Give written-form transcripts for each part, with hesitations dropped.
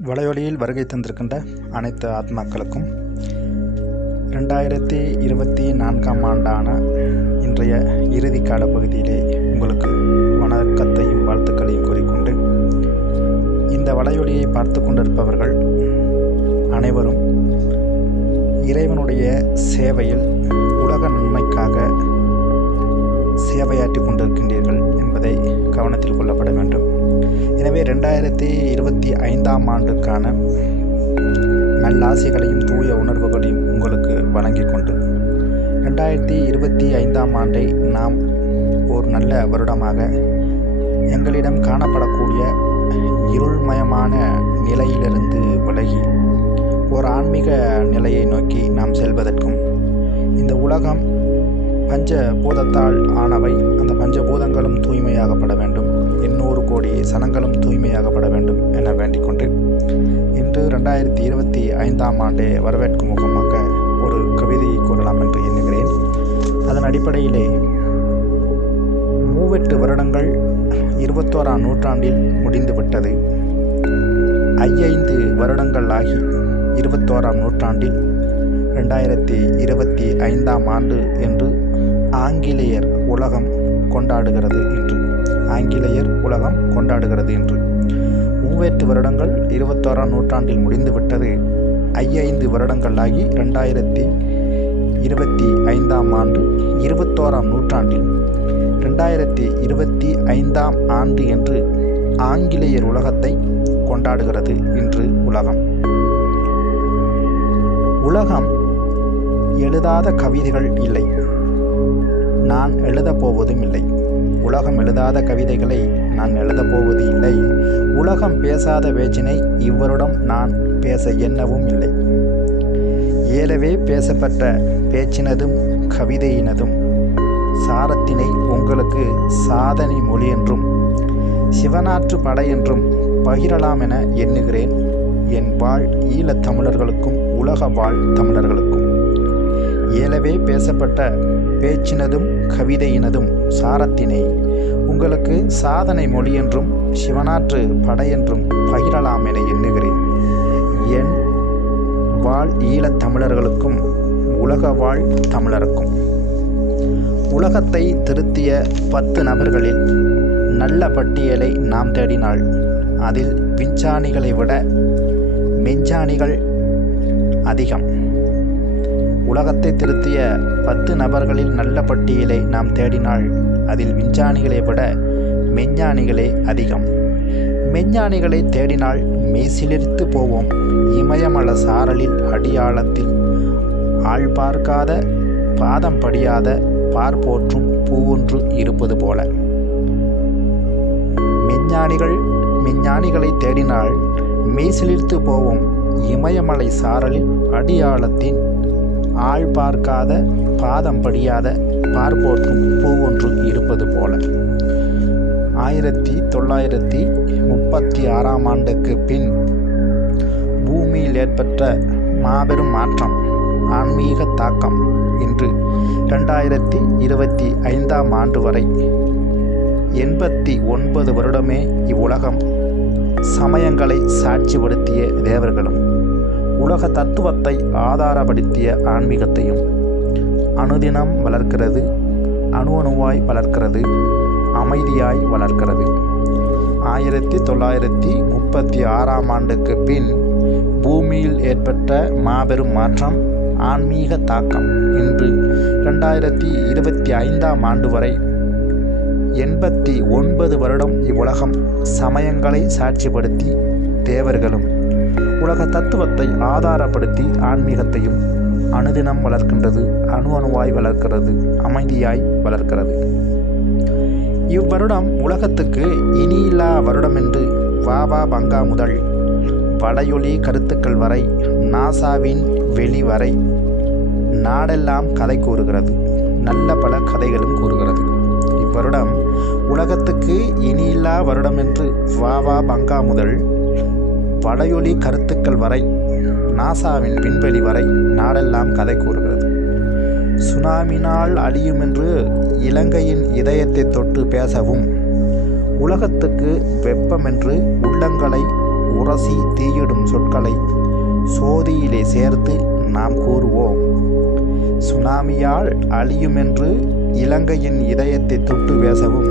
வலையொலியில் வருகை தந்திருக்கின்ற அனைத்து ஆத்மாக்களுக்கும் 2024ஆம் ஆண்டான இன்றைய இறுதி கால பகுதியிலே உங்களுக்கு வணக்கத்தையும் வாழ்த்துக்களையும் கூறிக்கொண்டு, இந்த வலையொலியை பார்த்து கொண்டிருப்பவர்கள் அனைவரும் இறைவனுடைய சேவையில் உலக நன்மைக்காக சேவையாற்றி கொண்டிருக்கின்றீர்கள் என்பதை கவனத்தில் கொள்ளப்பட வேண்டும். எனவே 2025ஆம் ஆண்டுக்கான நல்லாசிகளையும் தூய உணர்வுகளையும் உங்களுக்கு வழங்கி கொண்டு 2025ஆம் ஆண்டை நாம் ஒரு நல்ல வருடமாக எங்களிடம் காணப்படக்கூடிய இருள்மயமான நிலையிலிருந்து விலகி ஒரு ஆன்மீக நிலையை நோக்கி நாம் செல்வதற்கும், இந்த உலகம் பஞ்சபூதத்தால் ஆனவை, அந்த பஞ்சபூதங்களும் தூய்மையாகப்பட வேண்டும், 800 கோடி சனங்களும் தூய்மையாகப்பட வேண்டும் என வேண்டிக்கொண்டு, இன்று 2025ஆம் ஆண்டை வரவேற்கும் முகமாக ஒரு கவிதையை கூறலாம் என்று எண்ணுகிறேன். அதன் அடிப்படையிலே 38 வருடங்கள் 21ஆம் நூற்றாண்டில் முடிந்துவிட்டது. 5 வருடங்கள் ஆகி 21ஆம் நூற்றாண்டில் 2025ஆம் ஆண்டு என்று ஆங்கிலேயர் உலகம் கொண்டாடுகிறது என்று 38 வருடங்கள் 21ஆம் நூற்றாண்டில் முடிந்துவிட்டது. 5 வருடங்கள் ஆகி 2025ஆம் ஆண்டு 21ஆம் நூற்றாண்டில் 2025ஆம் ஆண்டு என்று ஆங்கிலேயர் உலகத்தை கொண்டாடுகிறது இன்று உலகம் எழுதாத கவிதைகள் இல்லை, நான் எழுதப் போவதும் இல்லை. உலகம் எழுதாத கவிதைகளை நான் எழுதப் போவது இல்லை. உலகம் பேசாத பேச்சினை இவ்வருடம் நான் பேச எண்ணவும் இல்லை. ஏலவே பேசப்பட்ட பேச்சினதும் கவிதையினதும் சாரத்தினை உங்களுக்கு சாதனை மொழி என்றும் சிவனாற்று படை என்றும் பகிரலாம் என எண்ணுகிறேன். என் வாழ் ஈழத் தமிழர்களுக்கும் உலக வாழ் தமிழர்களுக்கும். ஏலவே பேசப்பட்ட பேச்சினதும் கவிதையினதும் சாரத்தினை உங்களுக்கு சாதனை மொழி என்றும் சிவனாற்று படை என்றும் பகிரலாம் என எண்ணுகிறேன். என் வாழ் ஈழத் தமிழர்களுக்கும் உலக வாழ் தமிழருக்கும். உலகத்தை திருத்திய 10 நபர்களில் நல்ல பட்டியலை நாம் தேடினால் அதில் விஞ்ஞானிகளை விட மெஞ்ஞானிகள் அதிகம். உலகத்தை திருத்திய 10 நபர்களில் நல்ல பட்டியலை நாம் தேடினால் அதில் விஞ்ஞானிகளை விட மெஞ்ஞானிகளே அதிகம். மெஞ்ஞானிகளை தேடினால் மெய்சிலிர்த்து போவோம் இமயமல சாரலில் அடியாளத்தில் ஆள் பார்க்காத பாதம் படியாத பார்ப்போற்றும் பூவொன்று இருப்பது போல. மெஞ்ஞானிகளை தேடினால் மெய்சிலிர்த்து போவோம் இமயமலை சாரலில் அடியாளத்தின் ஆள் பார்க்காத பாதம் படியாத பார்ப்போற்றும் பூவொன்று இருப்பது போல. 1936ஆம் ஆண்டுக்கு பின் பூமியில் ஏற்பட்ட மாபெரும் மாற்றம், ஆன்மீக தாக்கம் இன்று 2025ஆம் ஆண்டு வரை 89 வருடமே இவ்வுலகம் சமயங்களை சாட்சிப்படுத்திய தேவர்களும் உலக தத்துவத்தை ஆதாரப்படுத்திய ஆன்மீகத்தையும் அணுதினம் வளர்க்கிறது, அணுவாய் வளர்க்கிறது, அமைதியாய் வளர்க்கிறது. 1936ஆம் ஆண்டுக்கு பின் பூமியில் ஏற்பட்ட மாபெரும் மாற்றம், ஆன்மீக தாக்கம் இன்று 2025ஆம் ஆண்டு வரை 89 வருடம் இவ்வுலகம் சமயங்களை சாட்சிப்படுத்தி தேவர்களும் உலக தத்துவத்தை ஆதாரப்படுத்தி ஆன்மீகத்தையும் அணுதினம் வளர்க்கின்றது, அணுவாய் வளர்க்கிறது, அமைதியாய் வளர்க்கிறது. இவ்வருடம் உலகத்துக்கு இனியில்லா வருடம் என்று வாவா பங்கா முதல் வலையொலி கருத்துக்கள் வரை நாசாவின் வெளி வரை நாடெல்லாம் கதை கூறுகிறது, நல்ல பல கதைகளும் கூறுகிறது. இவ்வருடம் உலகத்துக்கு இனியில்லா வருடம் என்று வாவா பங்கா முதல் வலையொலி கருத்துக்கள் வரை நாசாவின் விண்வெளி வரை நாடெல்லாம் கதை கூறுகிறது. சுனாமினால் அழியும் என்று இலங்கையின் இதயத்தை தொட்டு பேசவும், உலகத்துக்கு வெப்பம் என்று உள்ளங்களை உரசி தீயிடும் சொற்களை சோதியிலே சேர்த்து நாம் கூறுவோம். சுனாமியால் அழியுமென்று இலங்கையின் இதயத்தை தொட்டு பேசவும்,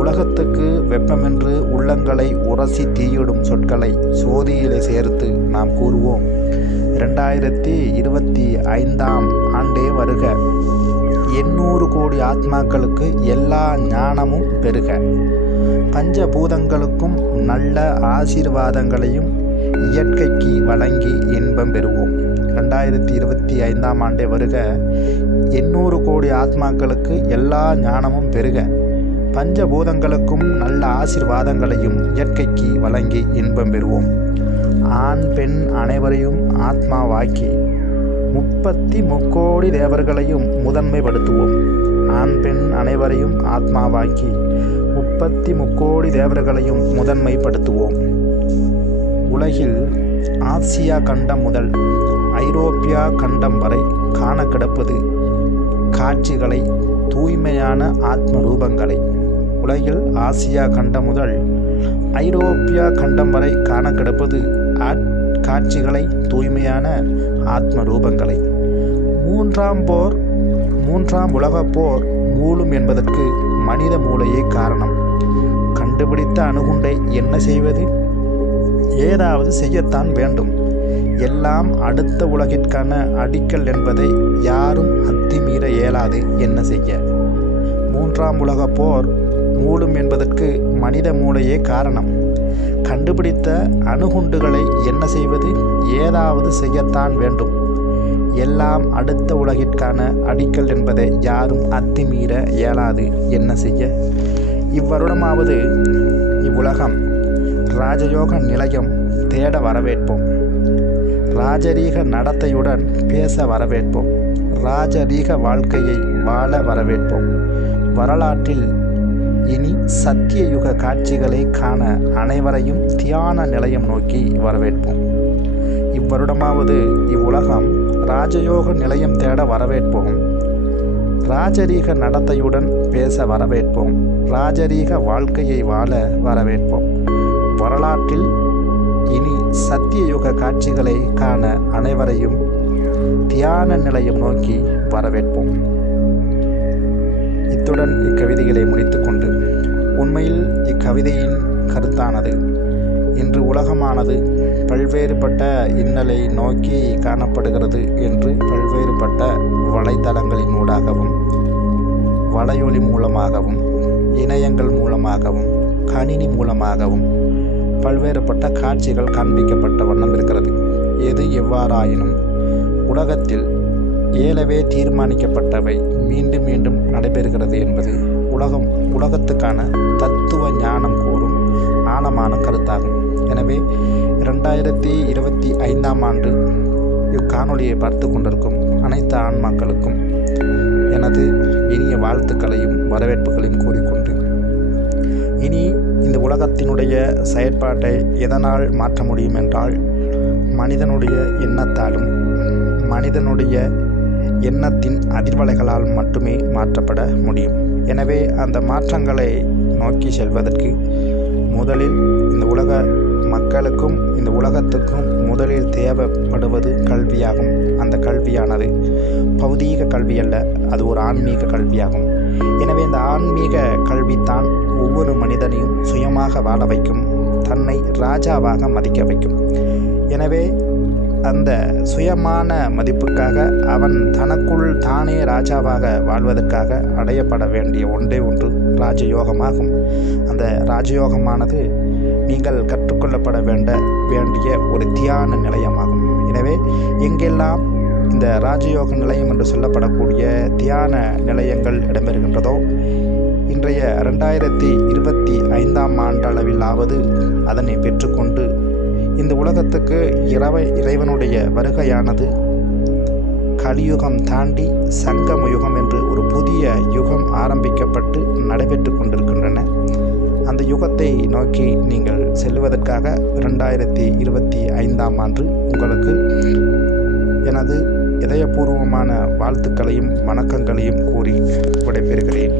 உலகத்துக்கு வெப்பமென்று உள்ளங்களை உரசி தீயிடும் சொற்களை சோதியிலே சேர்த்து நாம் கூறுவோம். 2025ஆம் ஆண்டே வருக. 800 கோடி ஆத்மாக்களுக்கு எல்லா ஞானமும் பெருக. பஞ்சபூதங்களுக்கும் நல்ல ஆசீர்வாதங்களையும் இயற்கைக்கு வழங்கி இன்பம் பெறுவோம். 2025ஆம் ஆண்டே வருக. 800 கோடி ஆத்மாக்களுக்கு எல்லா ஞானமும் பெருக. பஞ்சபூதங்களுக்கும் நல்ல ஆசீர்வாதங்களையும் இயற்கைக்கு வழங்கி இன்பம் பெறுவோம். ஆண் பெண் அனைவரையும் ஆத்மாவாக்கி 33 கோடி தேவர்களையும் முதன்மைப்படுத்துவோம். ஆண் பெண் அனைவரையும் ஆத்மாவாக்கி 33 கோடி தேவர்களையும் முதன்மைப்படுத்துவோம். உலகில் ஆசியா கண்டம் முதல் ஐரோப்பியா கண்டம் வரை காண கிடப்பது காட்சிகளை, தூய்மையான ஆத்ம ரூபங்களை. உலகில் ஆசியா கண்டம் முதல் ஐரோப்பியா கண்டம் வரை காண கிடப்பது காட்சிகளை, தூய்மையான ஆத்ம ரூபங்களை. மூன்றாம் உலகப் போர் மூளும் என்பதற்கு மனித மூளையே காரணம். கண்டுபிடித்த அணுகுண்டை என்ன செய்வது? ஏதாவது செய்யத்தான் வேண்டும். எல்லாம் அடுத்த உலகிற்கான அடிக்கல் என்பதை யாரும் அத்துமீற இயலாது. என்ன செய்ய? 3ஆம் உலகப் போர் மூளும் என்பதற்கு மனித மூளையே காரணம். கண்டுபிடித்த அணுகுண்டுகளை என்ன செய்வது? ஏதாவது செய்யத்தான் வேண்டும். எல்லாம் அடுத்த உலகிற்கான அடிக்கல் என்பதை யாரும் அத்துமீற இயலாது. என்ன செய்ய? இவ்வருடமாவது இவ்வுலகம் ராஜயோக நிலையம் தேட வரவேற்போம். ராஜரீக நடத்தையுடன் பேச வரவேற்போம். ராஜரீக வாழ்க்கையை வாழ வரவேற்போம். வரலாற்றில் இனி சத்தியயுக காட்சிகளை காண அனைவரையும் தியான நிலையம் நோக்கி வரவேற்போம். இவ்வருடமாவது இவ்வுலகம் ராஜயோக நிலையம் தேட வரவேற்போம். ராஜரீக நடத்தையுடன் பேச வரவேற்போம். ராஜரீக வாழ்க்கையை வாழ வரவேற்போம். வரலாற்றில் இனி சத்தியயுக காட்சிகளை காண அனைவரையும் தியான நிலையம் நோக்கி வரவேற்போம். இத்துடன் இக்கவிதைகளை முடித்துக்கொண்டு, உண்மையில் இக்கவிதையின் கருத்தானது, இன்று உலகமானது பல்வேறுபட்ட இன்னலை நோக்கி காணப்படுகிறது என்று பல்வேறுபட்ட வலைத்தளங்களினூடாகவும், வலையொலி மூலமாகவும், இணையங்கள் மூலமாகவும், கணினி மூலமாகவும் பல்வேறுபட்ட காட்சிகள் காண்பிக்கப்பட்ட வண்ணம் இருக்கிறது. எது எவ்வாறாயினும் உலகத்தில் ஏலவே தீர்மானிக்கப்பட்டவை மீண்டும் மீண்டும் நடைபெறுகிறது என்பது உலகத்துக்கான தத்துவ ஞானம் கூறும் ஆழமான கருத்தாகும். எனவே 2025ஆம் ஆண்டு இக்காணொலியை பார்த்து கொண்டிருக்கும் அனைத்து ஆன்மாக்களுக்கும் எனது இனிய வாழ்த்துக்களையும் வரவேற்புகளையும் கூறிக்கொண்டு, இனி இந்த உலகத்தினுடைய செயற்பாட்டை எதனால் மாற்ற முடியும் என்றால், மனிதனுடைய எண்ணத்தாலும் மனிதனுடைய எண்ணத்தின் அதிர்வலைகளால் மட்டுமே மாற்றப்பட முடியும். எனவே அந்த மாற்றங்களை நோக்கி செல்வதற்கு முதலில் இந்த உலக மக்களுக்கும் இந்த உலகத்துக்கும் முதலில் தேவைப்படுவது கல்வியாகும். அந்த கல்வியானது பௌதீக கல்வி அல்ல, அது ஒரு ஆன்மீக கல்வியாகும். எனவே இந்த ஆன்மீக கல்வித்தான் ஒவ்வொரு மனிதனையும் சுயமாக வாழ வைக்கும், தன்னை ராஜாவாக மதிக்க வைக்கும். எனவே அந்த சுயமான மதிப்புக்காக அவன் தனக்குள் தானே ராஜாவாக வாழ்வதற்காக அடையப்பட வேண்டிய ஒன்றே ஒன்று ராஜயோகமாகும். அந்த ராஜயோகமானது நீங்கள் கற்றுக்கொள்ளப்பட வேண்டிய ஒரு தியான நிலையமாகும். எனவே எங்கெல்லாம் இந்த ராஜயோக நிலையம் என்று சொல்லப்படக்கூடிய தியான நிலையங்கள் இடம்பெறுகின்றதோ, இன்றைய 2025ஆம் ஆண்டளவிலாவது அதனை பெற்றுக்கொண்டு இந்த உலகத்துக்கு இறைவனுடைய வருகையானது கலியுகம் தாண்டி சங்கம யுகம் என்று ஒரு புதிய யுகம் ஆரம்பிக்கப்பட்டு நடைபெற்று கொண்டிருக்கின்றன. அந்த யுகத்தை நோக்கி நீங்கள் செல்வதற்காக 2025ஆம் ஆண்டு உங்களுக்கு எனது இதயபூர்வமான வாழ்த்துக்களையும் வணக்கங்களையும் கூறி விடைபெறுகிறேன்.